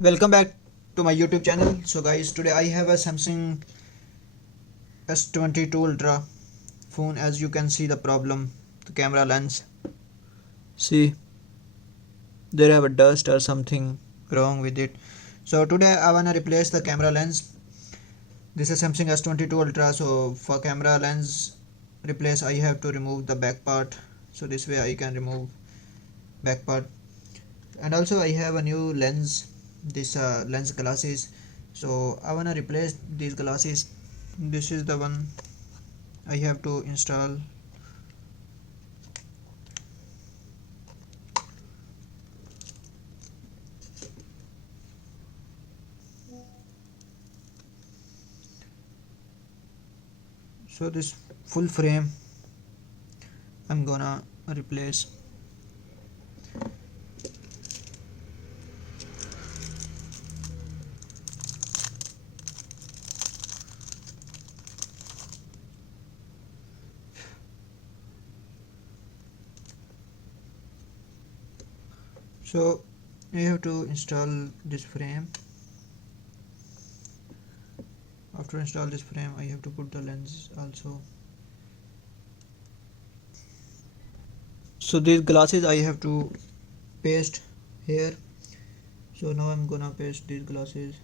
Welcome back to my YouTube channel. So guys, today I have a Samsung S22 Ultra phone. As you can see the problem, the camera lens. See, there have a dust or something wrong with it. So today I wanna replace the camera lens. This is Samsung S22 Ultra. So for camera lens replace, I have to remove the back part. So this way I can remove back part. And also I have a new lens, this lens glasses. So I wanna replace these glasses. This is the one I have to install. So this full frame I'm gonna replace. So I have to install this frame. After install this frame, I have to put the lens also. So these glasses I have to paste here. So now I'm gonna paste these glasses.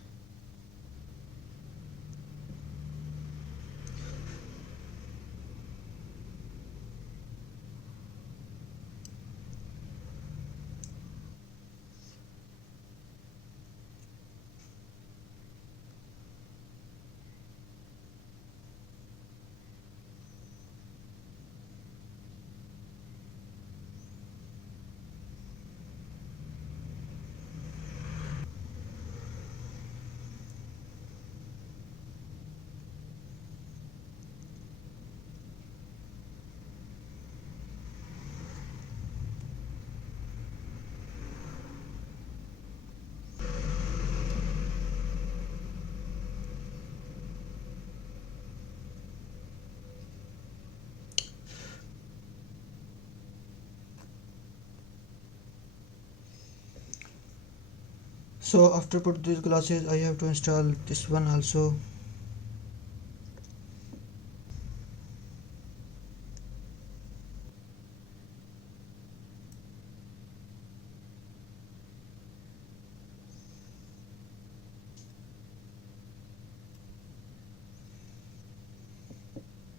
So after put these glasses, I have to install this one also.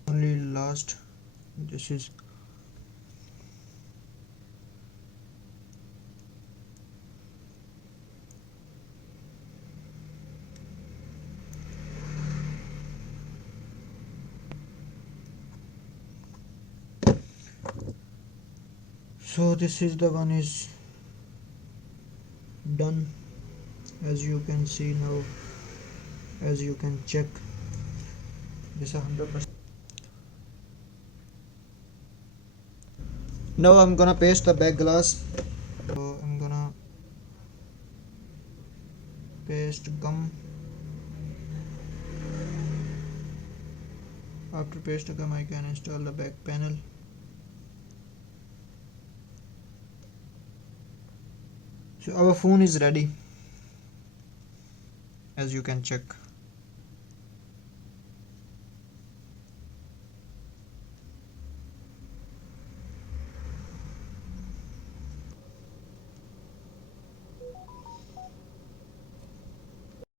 Only last, this is so this is the one is done. As you can see now, as you can check, this is 100%. Now I'm gonna paste the back glass. So I'm gonna paste gum. After paste gum, I can install the back panel. So our phone is ready, as you can check.